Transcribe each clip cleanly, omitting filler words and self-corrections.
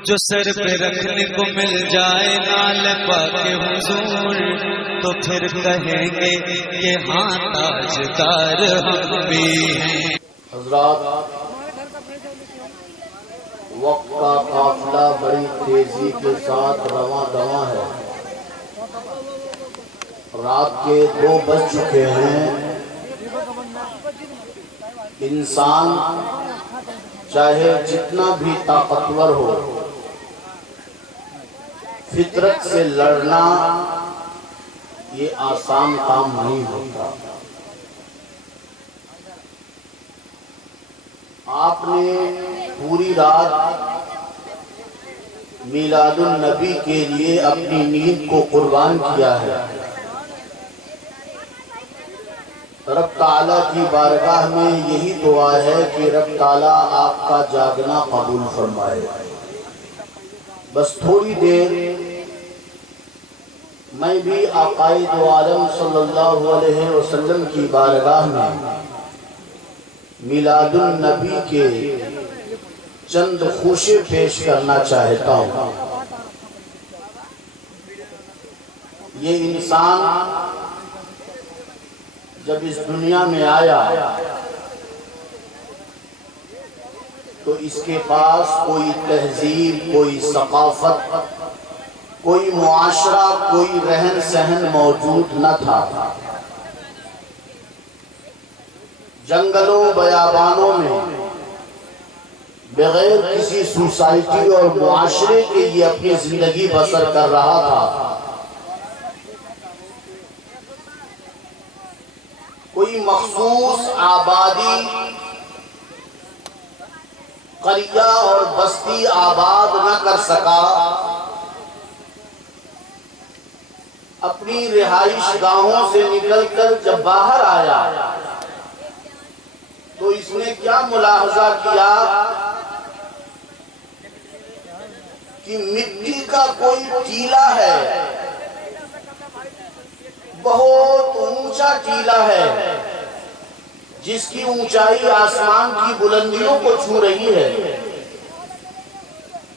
جو سر پہ رکھنے کو مل جائے نال پاک حضور تو پھر کہیں گے کہ ہاں تاجدار ہم بھی ہیں۔ حضرات، وقت کا قافلہ بڑی تیزی کے ساتھ رواں دواں ہے۔ رات کے 2 بج چکے ہیں۔ انسان چاہے جتنا بھی طاقتور ہو، فطرت سے لڑنا یہ آسان کام نہیں ہوتا۔ آپ نے پوری رات میلاد النبی کے لیے اپنی نیند کو قربان کیا ہے۔ رب تعالیٰ کی بارگاہ میں یہی دعا ہے کہ رب تعالیٰ آپ کا جاگنا قبول فرمائے۔ بس تھوڑی دیر میں بھی آقائے دو عالم صلی اللہ علیہ وسلم کی بارگاہ میں میلاد النبی کے چند خوشے پیش کرنا چاہتا ہوں۔ یہ انسان جب اس دنیا میں آیا تو اس کے پاس کوئی تہذیب، کوئی ثقافت، کوئی معاشرہ، کوئی رہن سہن موجود نہ تھا۔ جنگلوں بیابانوں میں بغیر کسی سوسائٹی اور معاشرے کے یہ اپنی زندگی بسر کر رہا تھا۔ کوئی مخصوص آبادی، قریہ اور بستی آباد نہ کر سکا۔ اپنی رہائش گاہوں سے نکل کر جب باہر آیا تو اس نے کیا ملاحظہ کیا کہ مٹی کا کوئی ٹیلا ہے، بہت اونچا ٹیلا ہے جس کی اونچائی آسمان کی بلندیوں کو چھو رہی ہے۔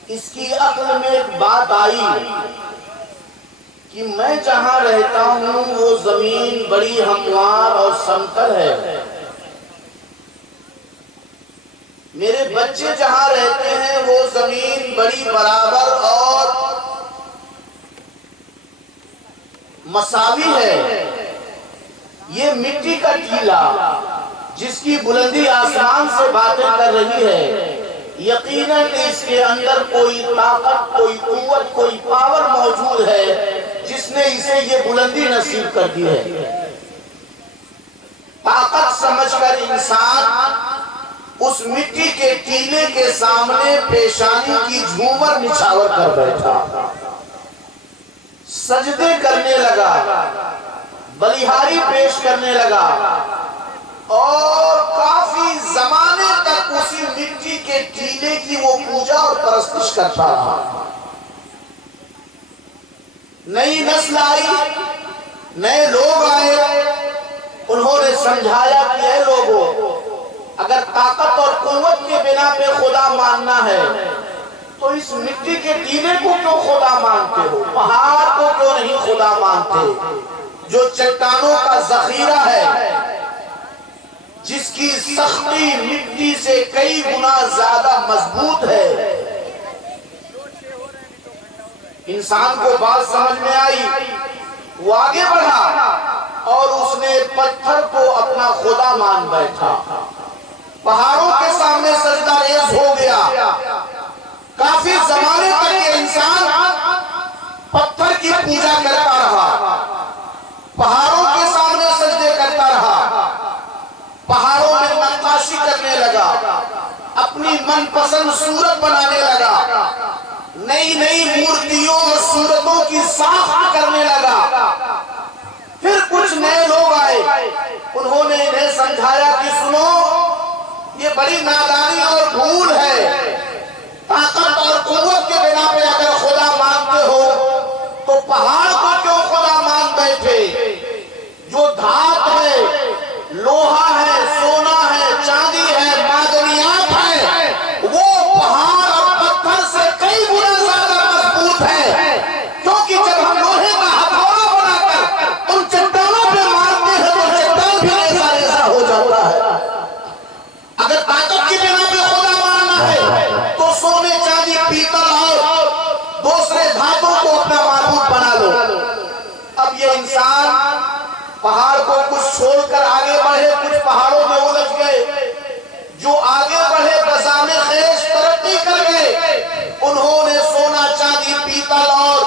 اس کی عقل میں ایک بات آئی کہ میں جہاں رہتا ہوں وہ زمین بڑی ہموار اور سمتل ہے، میرے بچے جہاں رہتے ہیں وہ زمین بڑی برابر اور مساوی ہے۔ یہ مٹی کا ٹیلا جس کی بلندی آسمان سے باتیں کر رہی ہے، یقیناً اس کے اندر کوئی طاقت، کوئی قوت، کوئی پاور موجود ہے جس نے اسے یہ بلندی نصیب کر دی ہے۔ طاقت سمجھ کر انسان اس مٹی کے ٹیلے کے سامنے پیشانی کی جھومر نچھاور کر بیٹھا، سجدے کرنے لگا، بلیہاری پیش کرنے لگا اور کافی زمانے تک اسی مٹی کے ٹیلے کی وہ پوجا اور پرستش کرتا رہا۔ نئی نسل آئی، نئے لوگ آئے، انہوں نے سمجھایا کہ اے لوگوں، اگر طاقت اور قوت کے بنا پہ خدا ماننا ہے تو اس مٹی کے ٹیلے کو کیوں خدا مانتے ہو؟ پہاڑ کو کیوں نہیں خدا مانتے؟ جو چٹانوں کا ذخیرہ ہے، جس کی سختی مٹی سے کئی گنا زیادہ مضبوط ہے۔ انسان کو بات سمجھ میں آئی، وہ آگے بڑھا اور اس نے پتھر کو اپنا خدا مان بیٹھا، پہاڑوں کے سامنے سجدہ ریز ہو گیا۔ کافی زمانے تک یہ انسان پتھر کی پوجا کرتا رہا، پہاڑوں کے سامنے سجدے کرتا رہا، پہاڑوں میں نقاشی کرنے لگا، اپنی من پسند صورت بنانے لگا، نئی نئی مورتیوں اور صورتوں کی ساخت کرنے لگا۔ پھر کچھ نئے لوگ آئے، انہوں نے انہیں سمجھایا کہ سنو، یہ بڑی نادانی اور بھول ہے۔ طاقت اور قوت کے بنا پہ اگر خدا مانتے ہو تو پہاڑ کو کیوں خدا مان بیٹھے؟ جو دھات ہے، لوہا ہے، سونا ہے، چاندی ہے، معدنیات ہے، وہ پہاڑ اور پتھر سے کئی پیتل اور دوسرے دھاتوں کو اپنا معبود بنا لو۔ اب یہ انسان پہاڑ کو کچھ چھوڑ کر آگے بڑھے، کچھ پہاڑوں میں الجھ گئے۔ جو آگے بڑھے بزام خیش ترقی کر گئے، انہوں نے سونا چاندی پیتل اور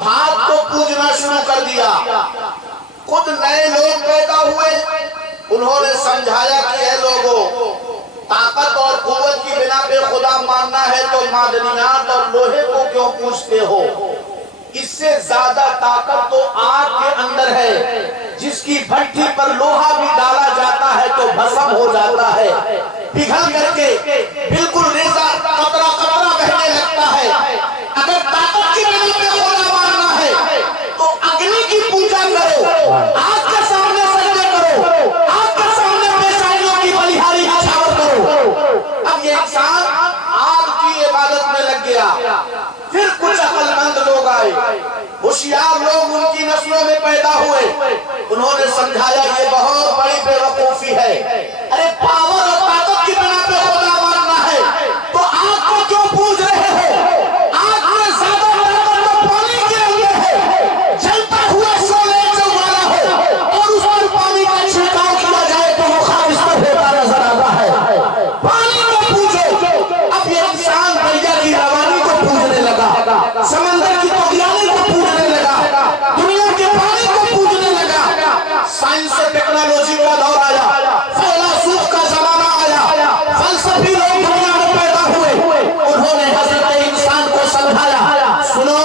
دھات کو پوجنا شروع کر دیا۔ خود نئے لوگ پیدا ہوئے، انہوں نے سمجھایا کہ اے لوگوں، طاقت اور قوت کی بنا پہ خدا ماننا ہے تو معدنیات اور لوہے کو کیوں پوجتے ہو؟ اس سے زیادہ طاقت تو آگ کے اندر ہے، جس کی بھٹی پر لوہا بھی ڈالا جاتا ہے تو بھسم ہو جاتا ہے، پگھل کر کے بالکل ریزہ قطرہ قطرہ بہنے لگتا ہے۔ اگر طاقت کی بنا پہ خدا ماننا ہے تو اگنی کی پوجا کرو، آگ کے سامنے سجدے کرو، آگ کے سامنے پیشانیوں کی بلیہاری نچھاور کرو۔ اب یہ انسان آگ کی عبادت میں لگ گیا۔ پھر کچھ عقل مند لوگ آئے، ہوشیار لوگ ان کی نسلوں میں پیدا ہوئے، انہوں نے سمجھایا یہ بہت بڑی بے وقوفی ہے۔ ارے پاور اور طاقت کی بنا پہ خدا ماننا ہے تو آگ کو کیوں پوج رہے ہو؟ آگ میں زیادہ طاقت تو پانی کے اندر ہے، جلتا ہوا شعلہ جوالا ہو اور اس پر پانی کا چھڑکاؤ کیا جائے تو وہ خالص ہوتا نظر آتا ہے۔ پانی کو پوجو۔ اب یہ انسان دریا کی روانی کو پوجنے لگا، سمندر کی طغیانی کو پوجنے لگا، دنیا کے پانی کو پوجنے لگا۔ سائنس اور ٹیکنالوجی کا دور آیا، فیلسوف کا زمانہ آیا، فلسفی لوگ دنیا میں پیدا ہوئے، انہوں نے حضرت انسان کو سمجھایا، سنو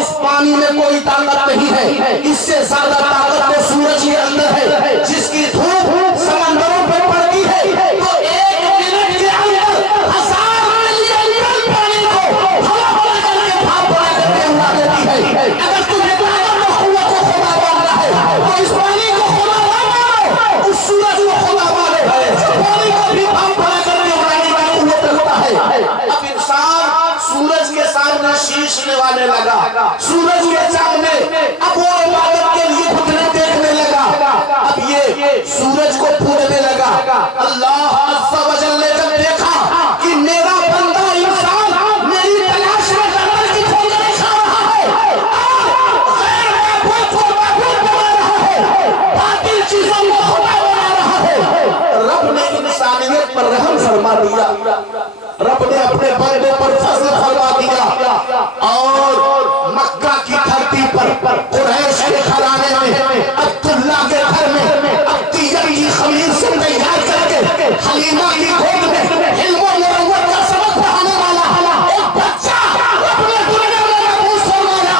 اس پانی میں کوئی طاقت نہیں ہے، اس سے زیادہ طاقت تو سورج کے اندر ہے، جس کی دھوپ سمندروں پہ پڑتی ہے تو ایک منٹ کے اندر 1000 ملین ٹن پانی کو ہوا بنا کر کے بھاپ بنا کر کے اڑا دیتی ہے۔ اگر تمہیں طاقت و قوت کو خدا ماننا ہے تو اس پانی کو خدا مانو، اس سورج کو خدا مانو، پانی کو بھی بھاپ بنا کر کے اڑانے کا قوت رکھتا ہے۔ اب انسان سورج کے سامنے شیش نوانے لگا، سورج کے سامنے اب وہ عبادت کے لیے گھٹنے ٹیکنے لگا، اب یہ سورج کو پوجنے لگا۔ اللہ عز و جل نے جب دیکھا کہ میرا بندہ انسان میری تلاش میں جنگل کی ٹھوکریں کھا رہا ہے اور غیر معبود کو معبود بنا رہا ہے، باطل چیزوں کو خدا بنا رہا ہے، رب نے انسانیت پر رحم فرما دیا، رب نے اپنے بندے پر فضل فرما دیا اور مکہ کی دھرتی پر قریش کے گھرانے میں عبداللہ کے گھر میں اب تیجر کی خمیر سے تیار کر کے حلیمہ کی گود میں علم و مروت کا سبق پڑھانے والا ایک بچہ اپنے دنیا میں محفوظ فرمایا،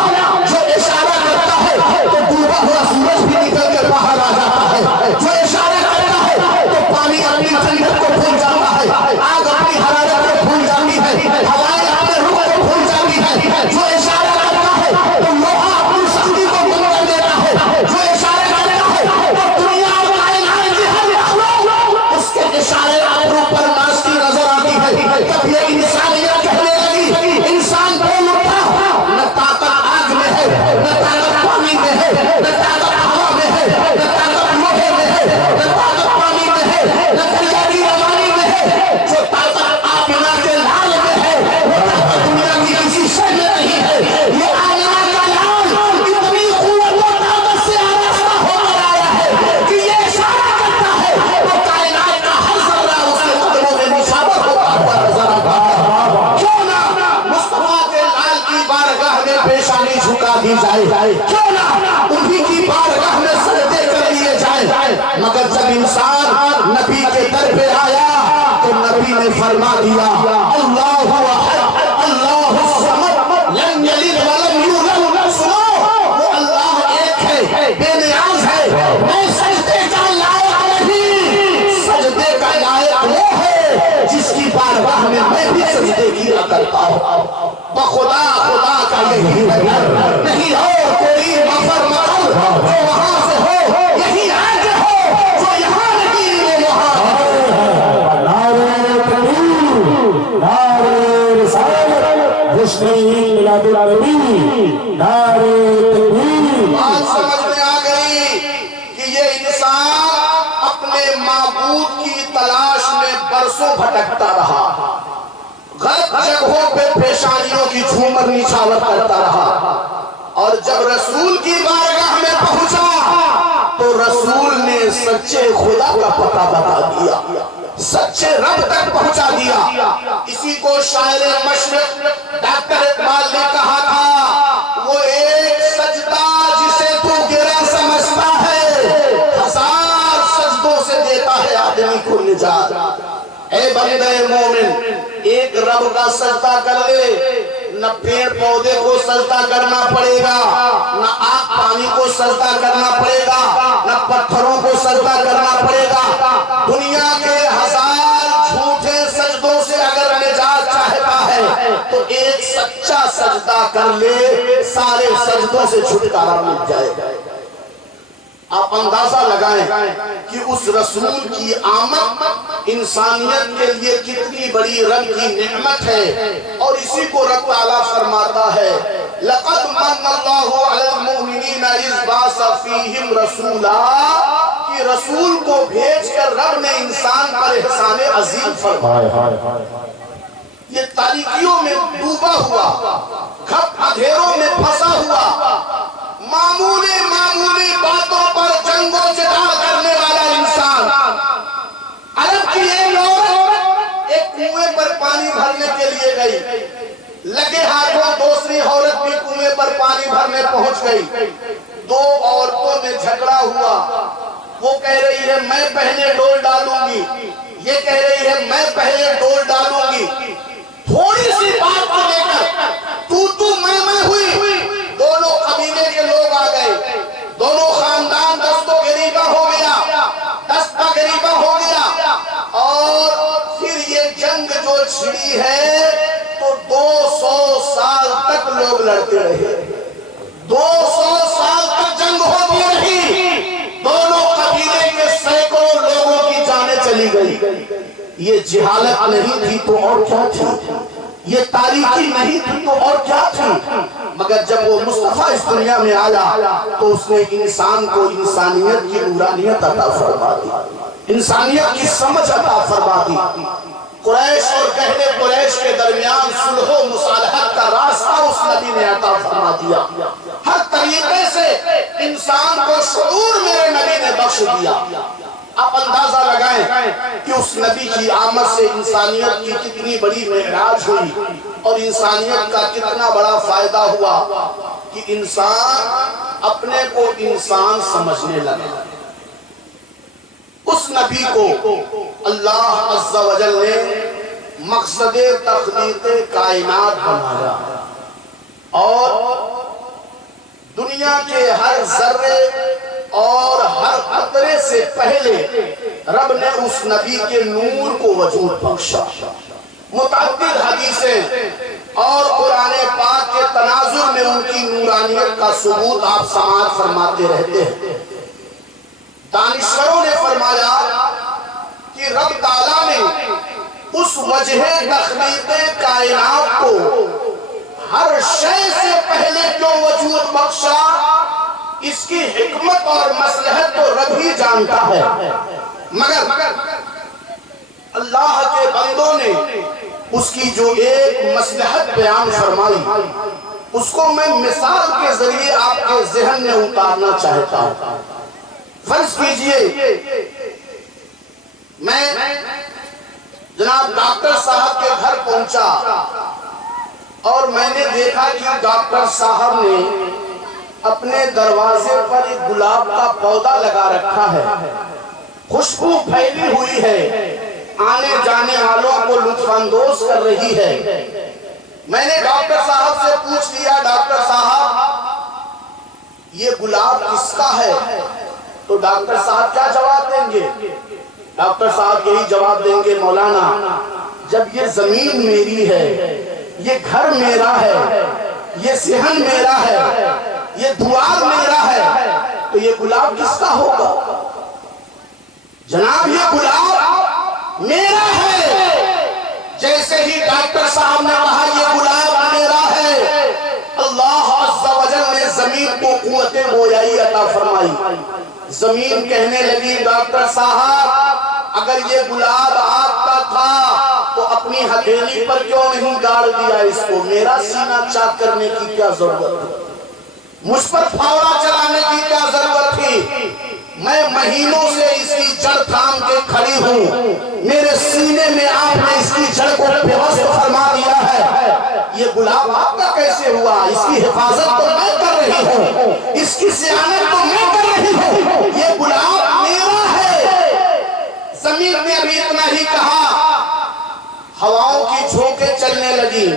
جو اشارہ کرتا ہے تو ڈوبا ہوا سورج بھی نکل کے باہر آ جاتا ہے، جو اشارہ کرتا ہے تو پانی اپنی ٹھنڈک کو بھول جاتا ہے، آگ اپنی حرارت کو بھول جاتی ہے، ہوائیں اپنے رخ کو بھول جاتی ہے، جو اشارہ کرتا ہے تو لوہا اپنی سختی کو گم کر دیتا ہے، جو اشارہ کرتا ہے تو دنیا اور کائنات کی ہر مخلوق اس کے اشارے ابرو پر ناچتی نظر آتی ہے۔ تب یہ انسانیت کہنے لگی انسان بول اٹھا، نہ طاقت آگ میں ہے، نہ طاقت پانی میں ہے، نہ طاقت ہوا میں ہے، نہ طاقت لوہے میں ہے، نہ طاقت پانی میں ہے، نہ دریا کی روانی میں ہے، جو طاقت آمنہ کے لال میں ہے وہ طاقت دنیا کی کسی شے میں نہیں ہے۔ یہ آمنہ کا لال اتنی قوت و طاقت سے آراستہ ہو کر آیا ہے کہ یہ اشارہ کرتا ہے تو کائنات کا ہر ذرہ اس کے قدموں میں نشاور ہوتا ہوا نظر آتا ہے۔ کیوں نہ مصطفیٰ کے لال کی بارگاہ میں پیشانی جھکا دی جائے، کیوں نہ انہی کی بارگاہ میں سجدے کر لیے جائیں، مگر جب انسان نبی کے در پہ آیا تو نبی نے فرما دیا اللہ احد اللہ الصمد لم یلد ولم یولد۔ سنو وہ اللہ ایک ہے، بے نیاز ہے، میں سجدے کا لائق نہیں، سجدے کا لائق وہ ہے جس کی بارگاہ میں میں بھی سجدے کیا کرتا ہوں۔ بخدا خدا کا یہی نظر نہیں اور کوئی مفر مقر جو وہاں سے ہو، یہی آج ہو جو یہاں نہیں وہ وہاں ہے۔ نعرہ تکبیر، نعرہ رسالت، جشن میلاد النبی، نعرہ تکبیر۔ بات سمجھ میں آ گئی کہ یہ انسان اپنے معبود کی تلاش میں برسوں بھٹکتا رہا، غلط جگہوں پہ جھومر نچھاور کرتا رہا، اور جب رسول کی بارگاہ میں پہنچا تو رسول نے سچے خدا کا پتہ بتا دیا، سچے رب تک پہنچا دیا۔ اسی کو شاعر مشرق ڈاکٹر اقبال نے کہا تھا، وہ ایک سجدہ جسے تو گرا سمجھتا ہے، ہزار سجدوں سے دیتا ہے آدمی کو نجات۔ اے بندے مومن، ایک رب کا سجدہ کر لے، نہ پیڑ پودے کو سجدہ کرنا پڑے گا، نہ آگ پانی کو سجدہ کرنا پڑے گا، نہ پتھروں کو سجدہ کرنا پڑے گا۔ دنیا کے ہزار جھوٹے سجدوں سے اگر نجات چاہتا ہے تو ایک سچا سجدہ کر لے، سارے سجدوں سے چھٹکارا مل جائے گا۔ آپ اندازہ لگائیں کہ اس رسول کی آمد انسانیت کے لیے کتنی بڑی رب کی نعمت ہے، اور اسی کو رب تعالیٰ فرماتا ہے، لَقَدْ مَنَّ اللَّهُ عَلَى الْمُؤْمِنِينَ إِذْ بَعَثَ فِيهِمْ رَسُولًا، کہ رسول کو بھیج کر رب نے انسان پر احسان عظیم فرمایا۔ یہ تاریکیوں میں ڈوبا ہوا، گھٹ اندھیروں میں پھنسا ہوا، معمولی باتوں پر جنگ و جدال کرنے والا انسان، عرب کی ایک عورت ایک کنویں پر پانی بھرنے کے لیے گئی، لگے ہاتھوں دوسری عورت بھی کنویں پر پانی بھرنے پہنچ گئی، دو عورتوں میں جھگڑا ہوا، وہ کہہ رہی ہے میں پہلے ڈول ڈالوں گی، یہ کہہ رہی ہے میں پہلے ڈول ڈالوں گی، تھوڑی سی بات کو لے کر تو میں ہوئی، دونوں قبیلے کے لوگ آ گئے، دونوں خاندان دست و گریبہ ہو گیا، دست و گریبہ ہو گیا، اور پھر یہ جنگ جو چھڑی ہے تو 200 سال تک لوگ لڑتے رہے، 200 سال تک جنگ ہوتی رہی، دونوں قبیلے کے سینکڑوں لوگوں کی جانیں چلی گئی۔ یہ جہالت نہیں تھی تو اور کیا تھی، یہ تاریکی نہیں تھی تو اور کیا تھی، مگر جب وہ مصطفیٰ اس دنیا میں آیا تو اس نے انسان کو انسانیت کی نورانیت عطا فرما دی، انسانیت کی سمجھ عطا فرما دی۔ قریش اور کہنے قریش کے درمیان صلح و مصالحت کا راستہ اس نبی نے عطا فرما دیا، ہر طریقے سے انسان کو شعور میرے نبی نے بخش دیا۔ آپ اندازہ لگائیں کہ اس نبی کی آمد سے انسانیت کی کتنی بڑی معراج ہوئی، اور انسانیت کا کتنا بڑا فائدہ ہوا کہ انسان اپنے کو انسان سمجھنے لگا۔ اس نبی کو اللہ عز و جل نے مقصد تخلیق کائنات بنایا، اور دنیا کے ہر ذرے اور ہر قطرے سے پہلے رب نے اس نبی کے نور کو وجود بخشا۔ متعدد حدیثیں اور قرآن پاک کے تناظر میں ان کی نورانیت کا ثبوت آپ سماعت فرماتے رہتے ہیں۔ دانشوروں نے فرمایا کہ رب تعالیٰ نے اس وجہ تخلیق کائنات کو ہر شے سے پہلے جو وجود بخشا، اس کی حکمت اور مصلحت تو رب ہی جانتا ہے، مگر اللہ کے بندوں نے اس کی جو ایک مصلحت بیان فرمائی، اس کو میں مثال کے ذریعے آپ کے ذہن میں اتارنا چاہتا ہوں۔ فرض کیجئے میں جناب ڈاکٹر صاحب کے گھر پہنچا اور میں نے دیکھا کہ ڈاکٹر صاحب نے اپنے دروازے پر ایک گلاب کا پودا لگا رکھا ہے، خوشبو پھیلی ہوئی ہے، آنے جانے والوں کو لطف اندوز کر رہی ہے۔ میں نے ڈاکٹر صاحب سے پوچھ لیا، ڈاکٹر صاحب یہ گلاب کس کا ہے؟ تو ڈاکٹر صاحب کیا جواب دیں گے؟ ڈاکٹر صاحب یہی جواب دیں گے، مولانا جب یہ زمین میری ہے، یہ گھر میرا ہے، یہ صحن میرا ہے، یہ دوار میرا ہے، تو یہ گلاب کس کا ہوگا؟ جناب یہ گلاب میرا ہے۔ جیسے ہی ڈاکٹر صاحب نے کہا یہ گلاب میرا ہے، اللہ عز و جل نے زمین کو قوت گویائی عطا فرمائی۔ زمین کہنے لگی ڈاکٹر صاحب اگر یہ گلاب آپ کا تھا تو اپنی ہتھیلی پر کیوں نہیں گاڑ دیا اس کو؟ میرا سینہ چاک کرنے کی کیا ضرورت تھی؟ مجھ پر پھاوڑا چلانے کی کیا ضرورت تھی؟ میں مہینوں سے اس کی جڑ تھام کے کھڑی ہوں، میرے سینے میں آپ نے اس کی جڑ کو پیوست فرما دیا ہے۔ یہ گلاب آپ کا کیسے ہوا؟ اس کی حفاظت تو میں کر رہی ہوں، اس کی صیانت تو میں کر رہی ہوں، یہ گلاب میرا ہے۔ زمین نے ابھی اتنا ہی کہا، ہواؤں کی جھونکیں چلنے لگی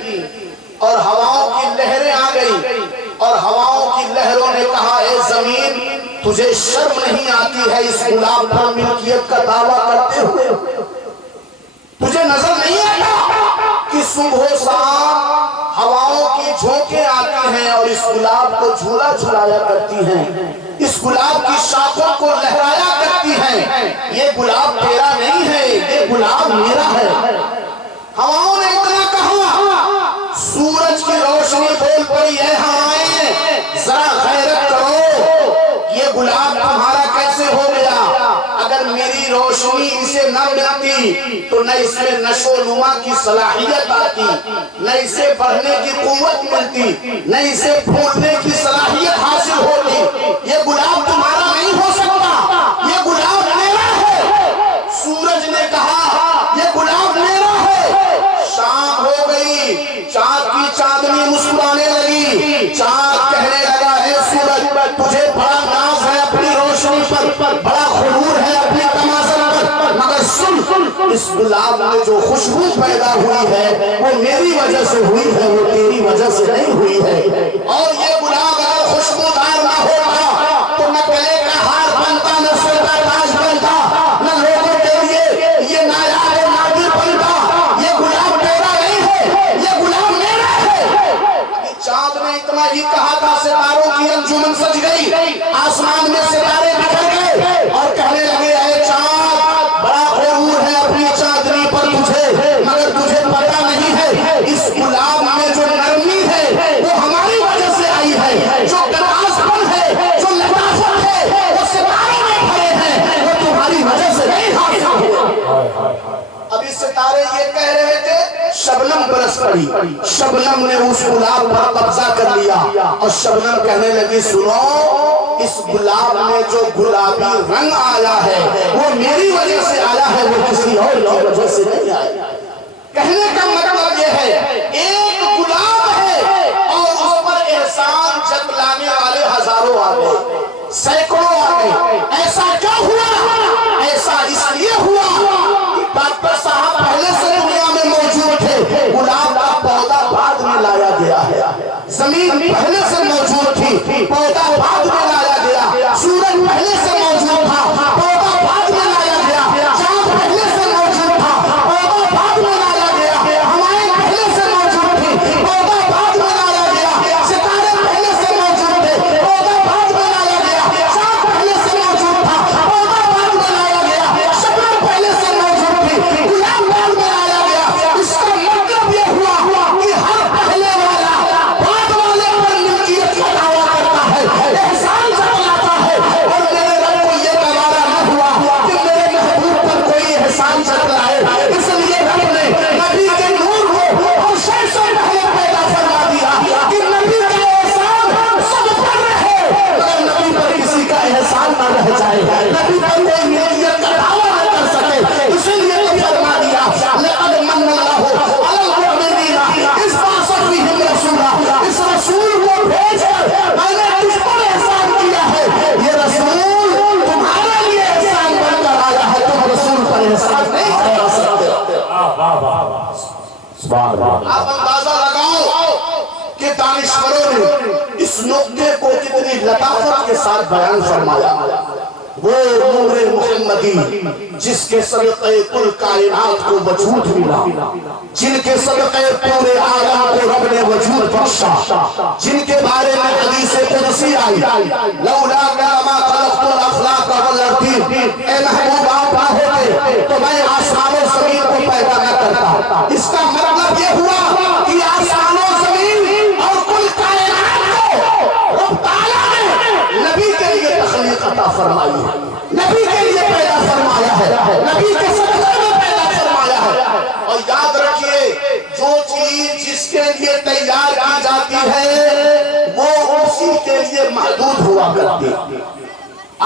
اور ہواؤں کی لہریں آ گئی، اور ہواؤں کی لہروں نے کہا اے زمین تجھے شرم نہیں آتی ہے اس گلاب پر ملکیت کا دعویٰ کرتے ہوئے؟ تجھے نظر نہیں آتا کہ صبح و شام ہواؤں کی جھونکیں آتی ہیں اور اس گلاب کو جھولا جھلایا کرتی ہیں، اس گلاب کی شاخوں کو لہرایا کرتی ہیں؟ یہ گلاب تیرا نہیں ہے، یہ گلاب میرا ہے۔ ہواؤں نے اتنا کہا، سورج کی روشنی بول پڑی ہے ہوائیں ذرا غیرت کرو، یہ گلاب تمہارا کیسے ہو گیا؟ اگر میری روشنی اسے نہ ملتی تو نہ اس میں نشو و نما کی صلاحیت آتی، نہ اسے بڑھنے کی قوت ملتی، نہ اسے پھولنے کی صلاحیت حاصل ہوتی۔ یہ گلاب تمہارا نہیں ہو سکتا، یہ گلاب میرا ہے۔ سورج نے کہا یہ گلاب میرا ہے۔ شام ہو گئی، چاند کی چاندنی مسکرانے لگی، چاند کہنے لگا اے سورج تجھے بڑا ناز ہے اپنی روشنی پر، بڑا غرور ہے اپنی تمازن پر، مگر سن اس گلاب میں جو خوشبو پیدا ہوئی ہے وہ میری وجہ سے ہوئی ہے، وہ تیری وجہ سے نہیں ہوئی ہے۔ اور یہ گلاب اگر خوشبودار نہ ہوتا تو نہ گلے کا ہار بنتا، نہ سر کا تاج بنتا، نہ لوگوں کے لیے یہ نایاب و نادر بنتا۔ یہ گلاب تیرا نہیں ہے، یہ گلاب میرا ہے۔ چاند نے اتنا ہی کہا تھا، ستاروں کی انجمن سج گئی، آسمان میں ستارے بکھر گئے اور کہنے لگے اے چاند بڑا غرور ہے اپنی چاندنی پر تجھے، مگر تجھے پتہ نہیں ہے اس گلاب میں جو نرمی ہے وہ ہماری وجہ سے آئی ہے، جو گلاس پن ہے، جو لطافت ہے، وہ ستاروں میں بھرے ہیں، وہ تمہاری وجہ سے نہیں حاصل ہوئے۔ ابھی ستارے یہ کہہ رہے تھے، شبنم برس پڑی، شبنم نے اس گلاب پر قبضہ کر لیا اور شبنم کہنے لگی سنو اس گلاب میں جو گلابی رنگ آیا ہے وہ میری وجہ سے آیا ہے، وہ کسی اور کی وجہ سے نہیں آیا۔ کہنے کا مطلب یہ ہے ایک گلاب ہے اور اس پر احسان جتلانے والے ہزاروں آ گئے، سینکڑوں آ گئے۔ ایسا کیا ہوا؟ ایسا اس لیے ہوا ڈاکٹر صاحب پہلے سے دنیا میں موجود تھے، گلاب کا پودا بعد میں لایا گیا ہے، زمین پہلے سے موجود تھی، پودا بعد میں لایا گیا، سورج پہلے سے موجود تھا، پودا بعد میں لایا گیا، چاند پہلے سے موجود تھا، پودا بعد میں لایا گیا، ہوائیں پہلے سے موجود تھی، پودا بعد میں لایا گیا، ستارے پہلے سے موجود تھے، پودا بعد میں لایا گیا، چاند پہلے سے موجود تھا، پودا بعد میں لایا گیا، شبنم پہلے سے موجود تھی، گلاب بعد میں لایا گیا۔ اس کا مطلب یہ ہوا کہ ہر پہلے والا بعد والے پر ملکیت کا دعویٰ کرتا ہے، احسان جتلاتا ہے، اور میرے رب کو یہ گوارا نہ ہوا کہ میرے محبوب پر کوئی احسان جتلائے، اس لیے رب نے نبی کے نور کو ہم سب سے پہلے پیدا فرما دیا کہ نبی کا احسان سب پر رہے، مگر نبی پر کسی کا احسان نہ رہ جائے، نبی پر کوئی ملکیت کا دعویٰ نہ کر سکے، اسی لیے تو فرما دیا لقد من اللہ علی المؤمنین اذ بعث فیہم رسولا، اس رسول کو بھیج کر میں نے تجھ پر احسان کیا ہے، یہ رسول تمہارے لیے احسان بن کر آیا ہے، تم رسول پر احسان نہیں کرا سکتے۔ آپ اندازہ لگاؤ کہ دانشوروں نے اس نقطے کو کتنی لطافت کے ساتھ بیان فرمایا۔ وہ نور محمدی جس کے صدقے کل کائنات کو وجود ملا، جن کے صدقے پورے عالم کو رب نے وجود بخشا، جن کے بارے میں حدیث قدسی آئی لولا ما خلقت الافلاک والارضین، اے محبوب آپ نہ ہوتے تو میں آسمان و زمین کو پیدا نہ کرتا۔ اس کا مطلب یہ ہوا کہ آسمان و زمین اور کل کائنات کو رب تعالیٰ نے نبی کے لیے تخلیق عطا فرمائی ہے، نبی کے لیے پیدا فرمایا ہے، نبی کے صدقے میں پیدا فرمایا ہے۔ اور اور یاد رکھیے جو چیز جس کے لیے تیار کی جاتی ہے وہ اسی کے لیے محدود ہوا کرتی ہے۔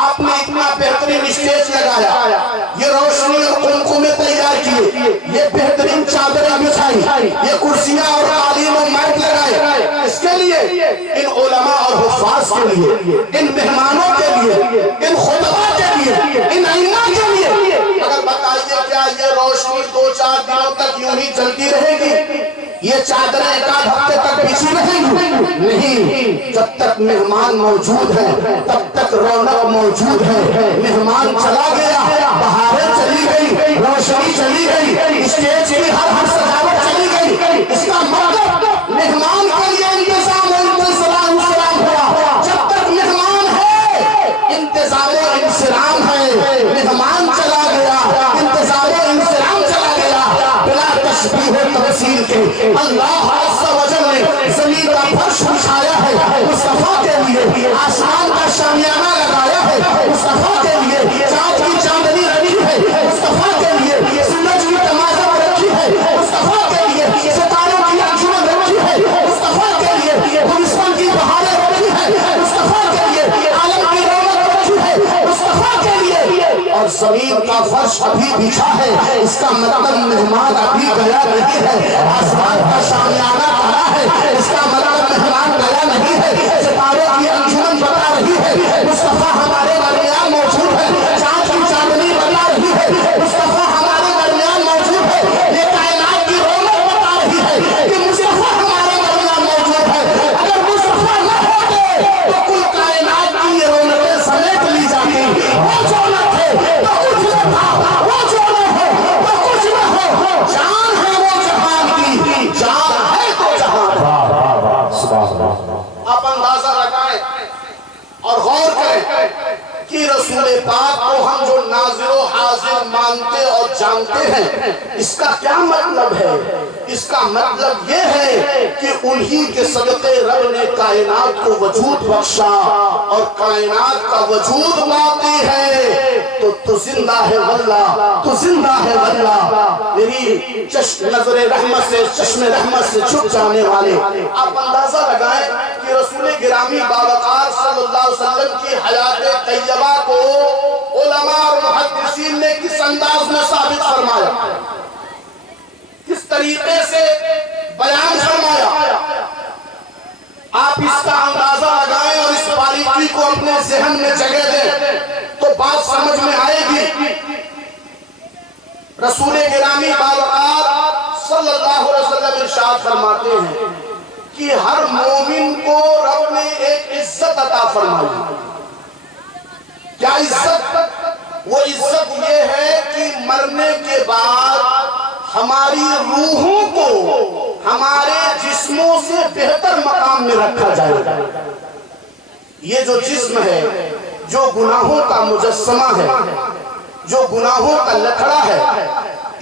آپ نے اتنا بہترین اسٹیج لگایا، یہ روشنی اور قمقمے تیار کیے، یہ بہترین چادریں بچھائی، یہ کرسیاں اور قالین اور مائک لگائے، اس کے لیے ان علماء اور حفاظ کے لیے، ان مہمانوں کے لیے، ان خطبہ کے لیے، ان ائمہ کے لیے۔ اگر بتائیے کیا یہ روشنی 2-4 دنوں تک یوں ہی چلتی رہے گی؟ یہ چادریں ایک آدھ ہفتے تک بچھی رہیں گی؟ نہیں، جب تک مہمان موجود ہیں تب تک رونق موجود ہے۔ مہمان چلا گیا، بہاریں چلی گئی، روشنی چلی گئی، اسٹیج کی ہر سجاوٹ چلی گئی، اس کا مطلب مہمان کے لیے انتظام و انسلام ہوا۔ جب تک مہمان ہے انتظام و انسلام ہے، مہمان چلا گیا انتظام و انسلام چلا گیا۔ بلا تشبیہ و تمثیل کے اللہ عز و جل نے زمین کا فرش بچھایا ہے مصطفیٰ کے لیے، آسمان کا شامیانہ لگایا ہے مصطفیٰ کے لیے، چاند کی چاندنی رکھی ہے مصطفیٰ کے لیے، سورج کی تمازن رکھی ہے مصطفیٰ کے لیے، ستاروں کی انجمن رکھی ہے مصطفیٰ کے لیے، گلستان کی بہاریں رکھی ہے مصطفیٰ کے لیے، عالم کی رونق رکھی ہے مصطفیٰ کے لیے، اور زمین کا فرش ابھی بچھا ہے۔ اس کا مطلب مہمان ابھی گیا نہیں ہے۔ آسمان کا شامیانہ کھڑا ہے، اس کا مطلب مہمان گیا نہیں ہے۔ ستاروں کی انجمن بتا رہی ہے مصطفیٰ ہمارے درمیان موجود ہے، چاند کی چاندنی بتا رہی ہے مصطفیٰ ہمارے درمیان موجود ہے، یہ کائنات کی رونق بتا رہی ہے کہ مصطفیٰ ہمارے درمیان موجود ہے۔ اگر مصطفیٰ نہ ہوتے تو کل کائنات کی یہ رونقیں سمیٹ لی جاتی۔ وہ جو نہ تھے تو کچھ نہ تھا، وہ جو نہ ہو تو کچھ نہ ہو، جان ہے وہ جہان کی، جان ہے تو جہان۔ آپ اندازہ لگائیں اور غور کریں کہ رسول پاک کو ہم جو ناظر و حاضر مانتے اور جانتے ہیں، اس کا کیا مطلب ہے؟ اس کا مطلب یہ ہے کہ انہی کے صدقے رب نے کائنات کو وجود بخشا، اور کائنات کا وجود باقی ہے تو زندہ ہے واللہ، تو زندہ ہے واللہ۔ میری نظر رحمت سے، چشم رحمت سے چھپ جانے والے، آپ اندازہ لگائیں کہ رسول گرامی باوقار صلی اللہ علیہ وسلم کی حیات طیبہ کو علماء اور محدثین نے کس انداز میں ثابت فرمایا، کس طریقے سے بیان فرمایا۔ آپ اس کا اندازہ لگائیں اور اس باریکی کو اپنے ذہن میں جگہ دیں تو بات سمجھ میں آئے گی۔ رسول گرامی باوقار صلی اللہ علیہ وسلم ارشاد فرماتے ہیں کہ ہر مومن کو رب نے ایک عزت عطا فرمائی۔ کیا عزت؟ وہ عزت یہ ہے کہ مرنے کے بعد ہماری روحوں کو ہمارے جسموں سے بہتر مقام میں رکھا جائے گا۔ یہ جو جسم ہے، جو گناہوں کا مجسمہ ہے، جو گناہوں کا لکھڑا ہے،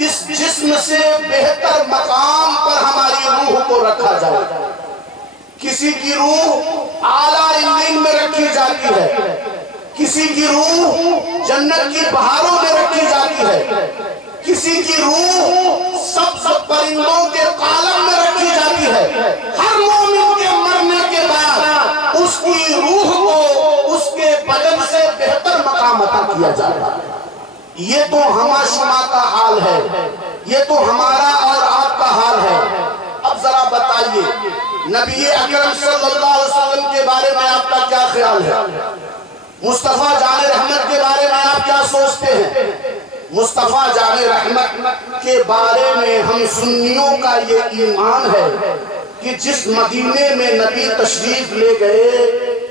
اس جسم سے بہتر مقام پر ہماری روح کو رکھا جائے گا۔ کسی کی روح اعلیٰ علین میں رکھی جاتی ہے، کسی کی روح جنت کی بہاروں میں رکھی جاتی ہے، کسی کی روح سبز پرندوں کے عالم میں رکھی جاتی ہے۔ ہر مومن کے مرنے کے بعد اس کی روح کو اس کے بدن سے بہتر مقام عطا کیا جائے گا۔ یہ تو ہمارا شما کا حال ہے، یہ تو ہمارا اور آپ کا حال ہے۔ اب ذرا بتائیے نبی اکرم صلی اللہ علیہ وسلم کے بارے میں آپ کا کیا خیال ہے؟ مصطفیٰ جان رحمت کے بارے میں آپ کیا سوچتے ہیں؟ مصطفیٰ جان رحمت کے بارے میں ہم سنیوں کا یہ ایمان ہے کہ جس مدینے میں نبی تشریف لے گئے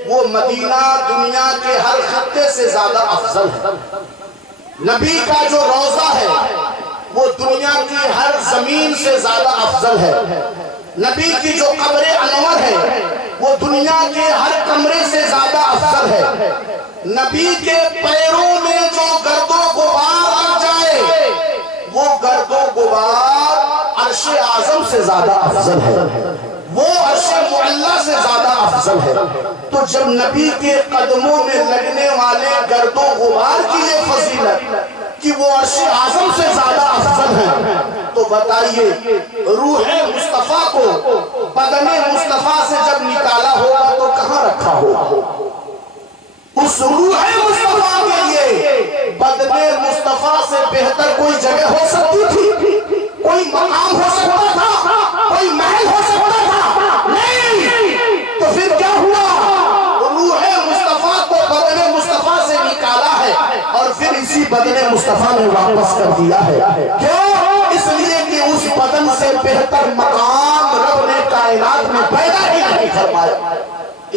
وہ مدینہ دنیا کے ہر خطے سے زیادہ افضل ہے۔ نبی کا جو روضہ ہے وہ دنیا کی ہر زمین سے زیادہ افضل ہے۔ نبی کی جو قبر انور ہے وہ دنیا کے ہر کمرے سے زیادہ افضل ہے۔ نبی کے پیروں میں جو گرد و غبار لگ جائے وہ گرد و غبار عرش اعظم سے زیادہ افضل ہے، وہ عرش معلیٰ سے زیادہ افضل ہے۔ تو جب نبی کے قدموں میں لگنے والے گرد و غبار کی یہ فضیلت کہ وہ عرش اعظم سے زیادہ افضل ہے، تو بتائیے روح مصطفیٰ کو بدن مصطفیٰ سے جب نکالا ہوگا تو کہاں رکھا ہوگا؟ اس روح مصطفیٰ کے لیے بدن مصطفیٰ سے بہتر کوئی جگہ ہو سکتی تھی؟ کوئی مقام ہو سکتا تھا؟ کوئی محل ہو سکتا تھا؟ نہیں! تو پھر کیا ہوا؟ روح مصطفیٰ کو بدن مصطفیٰ سے نکالا ہے اور پھر اسی بدن مصطفیٰ نے واپس کر دیا ہے. کیوں؟ اس لیے کہ اس بدن سے بہتر مقام رب نے کائنات میں پیدا ہی نہیں فرمایا.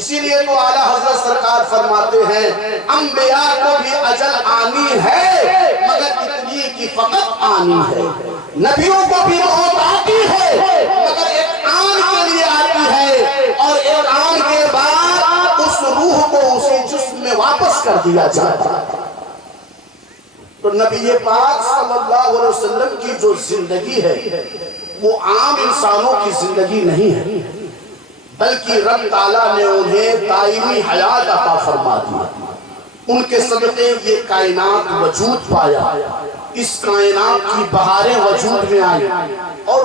اسی لیے تو اعلیٰ حضرت سرکار فرماتے ہیں انبیاء کو بھی اجل آنی ہے مگر اتنی کی فقط آنی ہے. نبیوں کو بھی موت آتی ہے مگر ایک آن کے لیے آتی ہے اور ایک آن کے بعد اس روح کو اسی جسم میں واپس کر دیا جاتا ہے. تو نبی پاک صلی اللہ علیہ وسلم کی جو زندگی ہے وہ عام انسانوں کی زندگی نہیں ہے بلکہ رب تعالیٰ نے انہیں دائمی حیات عطا فرما دیا. ان کے صدقے یہ کائنات وجود پایا, اس کائنات کی بہاریں وجود میں آئی اور